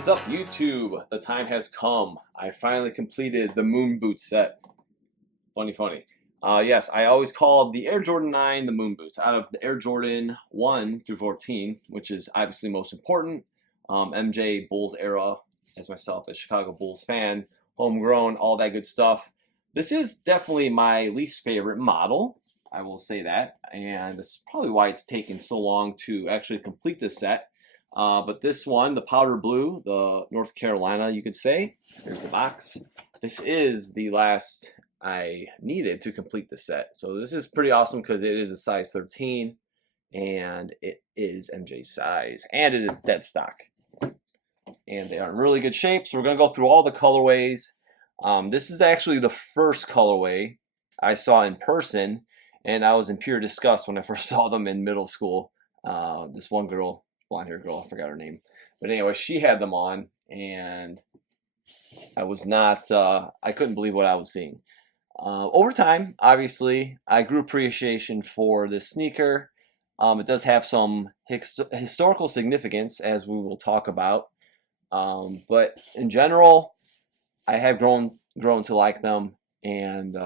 is up, YouTube? The time has come. I finally completed the moon boot set. Funny. Yes, I always called the Air Jordan 9 the moon boots. Out of the Air Jordan 1 through 14, which is obviously most important, MJ Bulls era, as myself, a Chicago Bulls fan, homegrown, all that good stuff. This is definitely my least favorite model. I will say that, and this is probably why it's taken so long to actually complete this set. But this one, the powder blue, the North Carolina, you could say. Here's the box. This is the last I needed to complete the set. So this is pretty awesome because it is a size 13 and it is MJ's size and it is dead stock. And they are in really good shape. So we're going to go through all the colorways. This is actually the first colorway I saw in person, and I was in pure disgust when I first saw them in middle school. This one girl, blonde-haired girl, I forgot her name. But anyway, she had them on, and I was not, I couldn't believe what I was seeing. Over time, obviously, I grew appreciation for this sneaker. It does have some historical significance, as we will talk about. But in general, I have grown to like them, and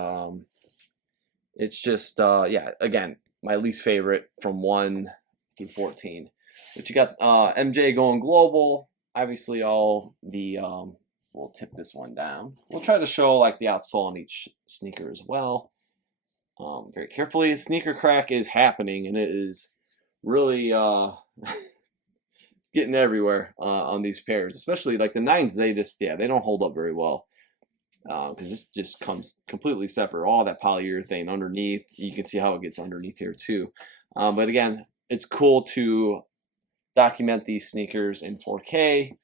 it's just, yeah, again, my least favorite from 1 through 14. But you got MJ going global. Obviously, all the we'll tip this one down. We'll try to show like the outsole on each sneaker as well, very carefully. Sneaker crack is happening, and it is really getting everywhere on these pairs, especially like the 9s. They just, yeah, they don't hold up very well because this just comes completely separate. All that polyurethane underneath. You can see how it gets underneath here too. But again, it's cool to document these sneakers in 4K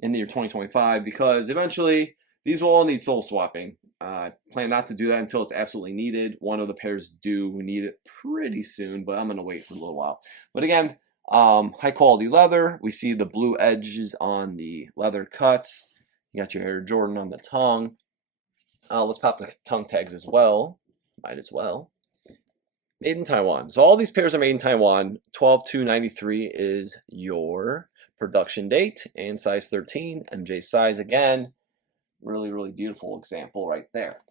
in the year 2025 because eventually these will all need sole swapping. I plan not to do that until it's absolutely needed. One of the pairs do need it pretty soon, but I'm going to wait for a little while. But again, high quality leather. We see the blue edges on the leather cuts. You got your Air Jordan on the tongue. Let's pop the tongue tags as well. Might as well. Made in Taiwan. So all these pairs are made in Taiwan. 12/2/93 is your production date, and size 13, MJ size again. Really beautiful example right there.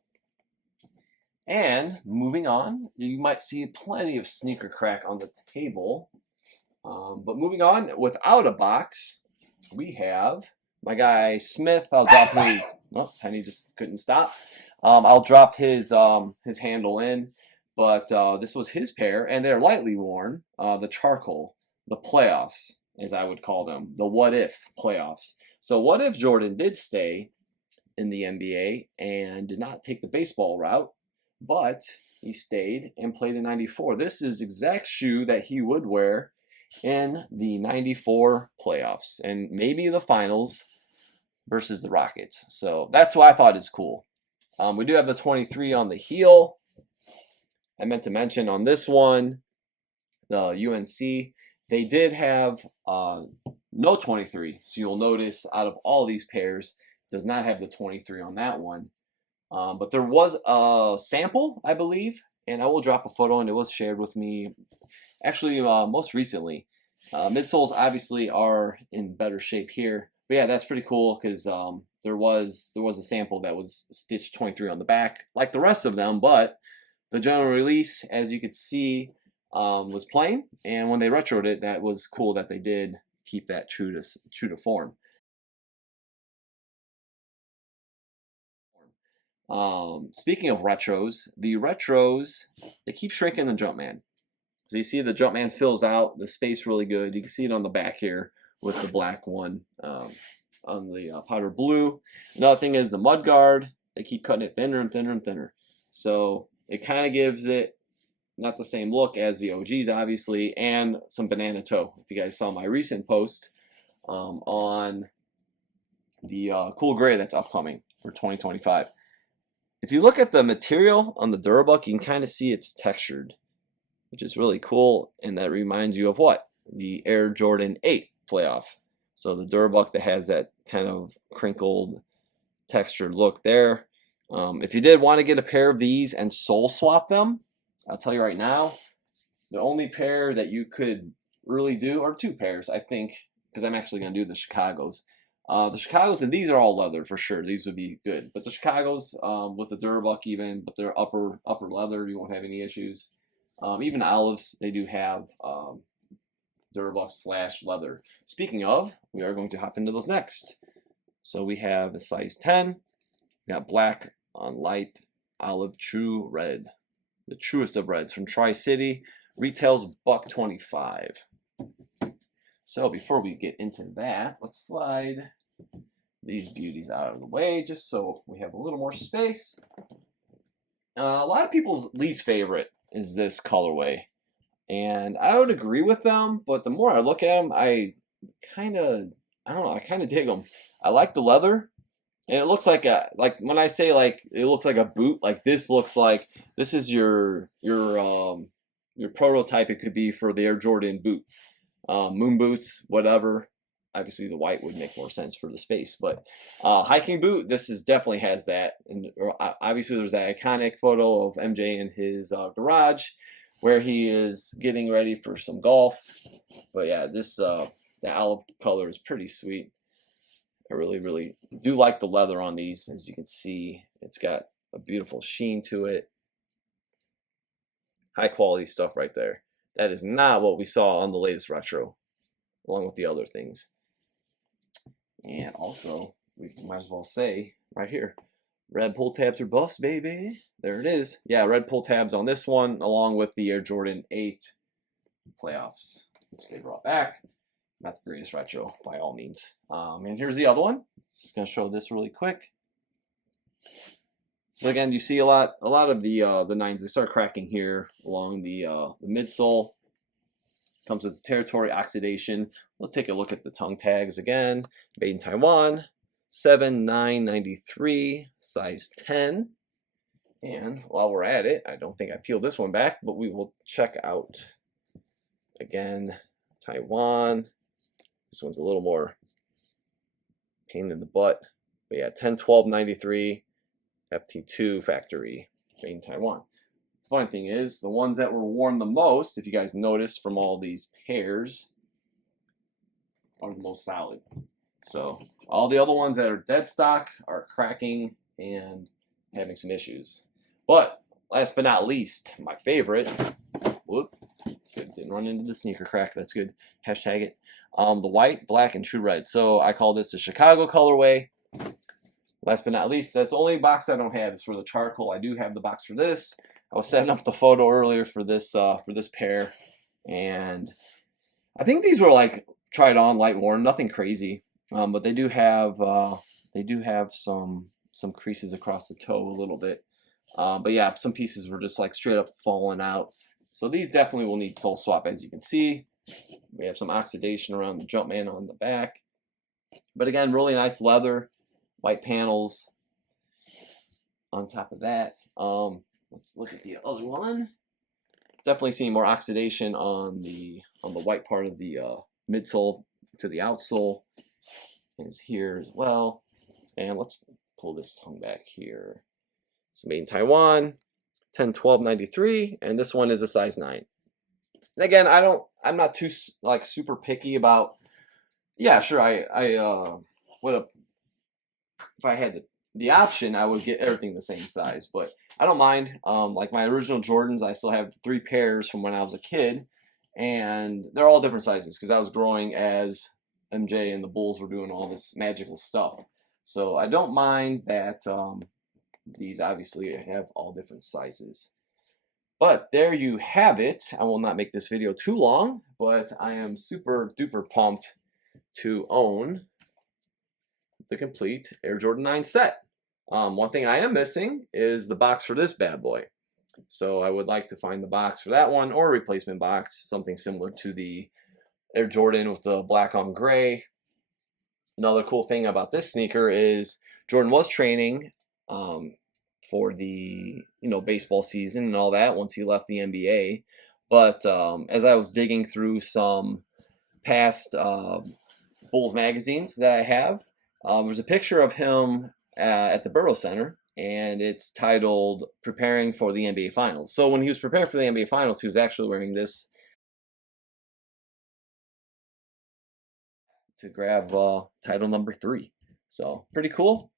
And moving on, you might see plenty of sneaker crack on the table. But moving on, without a box, we have my guy Smith. I'll drop his. Oh, Penny just couldn't stop. I'll drop his handle in. But this was his pair, and they're lightly worn. The charcoal, the playoffs, as I would call them, the what if playoffs. So what if Jordan did stay in the NBA and did not take the baseball route, but he stayed and played in 94? This is the exact shoe that he would wear in the 94 playoffs and maybe the finals versus the Rockets. So that's what I thought is cool. We do have the 23 on the heel. I meant to mention on this one, the UNC, they did have no 23. So you'll notice out of all these pairs, does not have the 23 on that one. But there was a sample, I believe, and I will drop a photo, and it was shared with me actually most recently. Midsoles obviously are in better shape here. But yeah, that's pretty cool because there was a sample that was stitched 23 on the back, like the rest of them, but the general release, as you could see, was plain, and when they retroed it, that was cool that they did keep that true to form. Speaking of retros, the retros, they keep shrinking the Jumpman. So you see the Jumpman fills out the space really good. You can see it on the back here with the black one on the powder blue. Another thing is the mudguard. They keep cutting it thinner and thinner and thinner. So it kind of gives it not the same look as the OGs, obviously, and some banana toe. If you guys saw my recent post on the cool gray that's upcoming for 2025. If you look at the material on the Durabuck, you can kind of see it's textured, which is really cool, and that reminds you of what? The Air Jordan 8 playoff. So the Durabuck that has that kind of crinkled, textured look there. If you did want to get a pair of these and sole swap them, I'll tell you right now, the only pair that you could really do, or two pairs, I think, because I'm actually going to do the Chicago's. The Chicago's, and these are all leather for sure. These would be good. But the Chicago's with the Durabuck even, but they're upper leather. You won't have any issues. Even Olives, they do have Durabuck / leather. Speaking of, we are going to hop into those next. So we have a size 10. We got black on light olive true red. The truest of reds from Tri-City. Retails $125. So before we get into that, let's slide these beauties out of the way just so we have a little more space. A lot of people's least favorite is this colorway, and I would agree with them, but the more I look at them, I kind of dig them. I like the leather, and it looks like when I say like it looks like a boot, like this looks like this is your prototype. It could be for the Air Jordan boot. Moon boots, whatever. Obviously, the white would make more sense for the space, but hiking boot, this definitely has that. And obviously, there's that iconic photo of MJ in his garage where he is getting ready for some golf. But yeah, this the olive color is pretty sweet. I really, really do like the leather on these. As you can see, it's got a beautiful sheen to it. High quality stuff right there. That is not what we saw on the latest retro, along with the other things. And also, we might as well say right here, red pull tabs are buffs, baby. There it is. Yeah, red pull tabs on this one, along with the Air Jordan 8 playoffs, which they brought back. Not the greatest retro, by all means. And here's the other one. Just gonna show this really quick. So again, you see a lot of the nines. They start cracking here along the midsole. Comes with territory oxidation. We'll take a look at the tongue tags again. Made in Taiwan, 7/9/93, size 10. And while we're at it, I don't think I peeled this one back, but we will check out again Taiwan. This one's a little more pain in the butt, but yeah, 10/12/93. FT2 factory, made in Taiwan. The funny thing is, the ones that were worn the most, if you guys noticed from all these pairs, are the most solid. So all the other ones that are dead stock are cracking and having some issues. But last but not least, my favorite. Whoop, good, didn't run into the sneaker crack. That's good. Hashtag it. The white, black, and true red. So I call this the Chicago colorway. Last but not least, that's the only box I don't have is for the charcoal. I do have the box for this. I was setting up the photo earlier for this pair, and I think these were like tried on, light worn, nothing crazy. But they do have some creases across the toe a little bit. But yeah, some pieces were just like straight up falling out. So these definitely will need sole swap, as you can see. We have some oxidation around the Jumpman on the back. But again, really nice leather. White panels on top of that. Let's look at the other one. Definitely seeing more oxidation on the white part of the midsole to the outsole. Is here as well. And let's pull this tongue back here. It's made in Taiwan, 10/12/93, and this one is a size 9. And again, I'm not too like super picky about. Yeah, sure. I would have. If I had the option, I would get everything the same size, but I don't mind. Like my original Jordans, I still have 3 pairs from when I was a kid, and they're all different sizes because I was growing as MJ and the Bulls were doing all this magical stuff. So I don't mind that these obviously have all different sizes. But there you have it. I will not make this video too long, but I am super duper pumped to own the complete Air Jordan 9 set. One thing I am missing is the box for this bad boy. So I would like to find the box for that one, or a replacement box, something similar to the Air Jordan with the black on gray. Another cool thing about this sneaker is Jordan was training for the baseball season and all that once he left the NBA. But as I was digging through some past Bulls magazines that I have, there's a picture of him at the Burrow Center, and it's titled "Preparing for the NBA Finals." So when he was preparing for the NBA Finals, he was actually wearing this to grab title number 3. So pretty cool.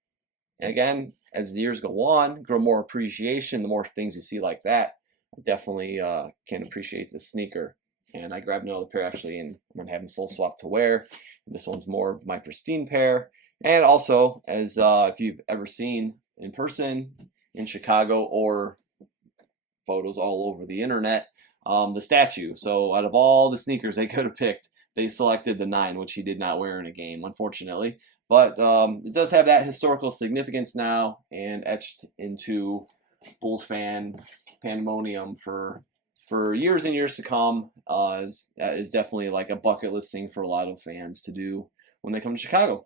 And again, as the years go on, grow more appreciation. The more things you see like that, I definitely can appreciate the sneaker. And I grabbed another pair actually, and I'm gonna have them soul swap to wear. This one's more of my pristine pair. And also, as if you've ever seen in person in Chicago or photos all over the internet, the statue. So out of all the sneakers they could have picked, they selected the 9, which he did not wear in a game, unfortunately. But it does have that historical significance now, and etched into Bulls fan pandemonium for years and years to come. Is definitely like a bucket list thing for a lot of fans to do when they come to Chicago.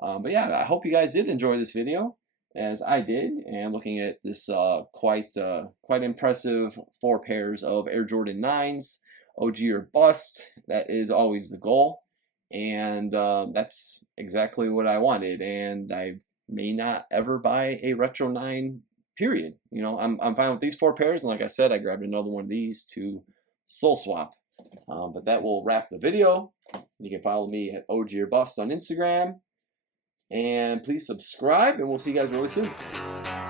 But yeah, I hope you guys did enjoy this video, as I did, and looking at this quite impressive 4 pairs of Air Jordan 9s, OG or bust. That is always the goal, and that's exactly what I wanted. And I may not ever buy a retro 9, period. You know, I'm fine with these 4 pairs, and like I said, I grabbed another one of these to soul swap. But that will wrap the video. You can follow me at OG or bust on Instagram. And please subscribe, and we'll see you guys really soon.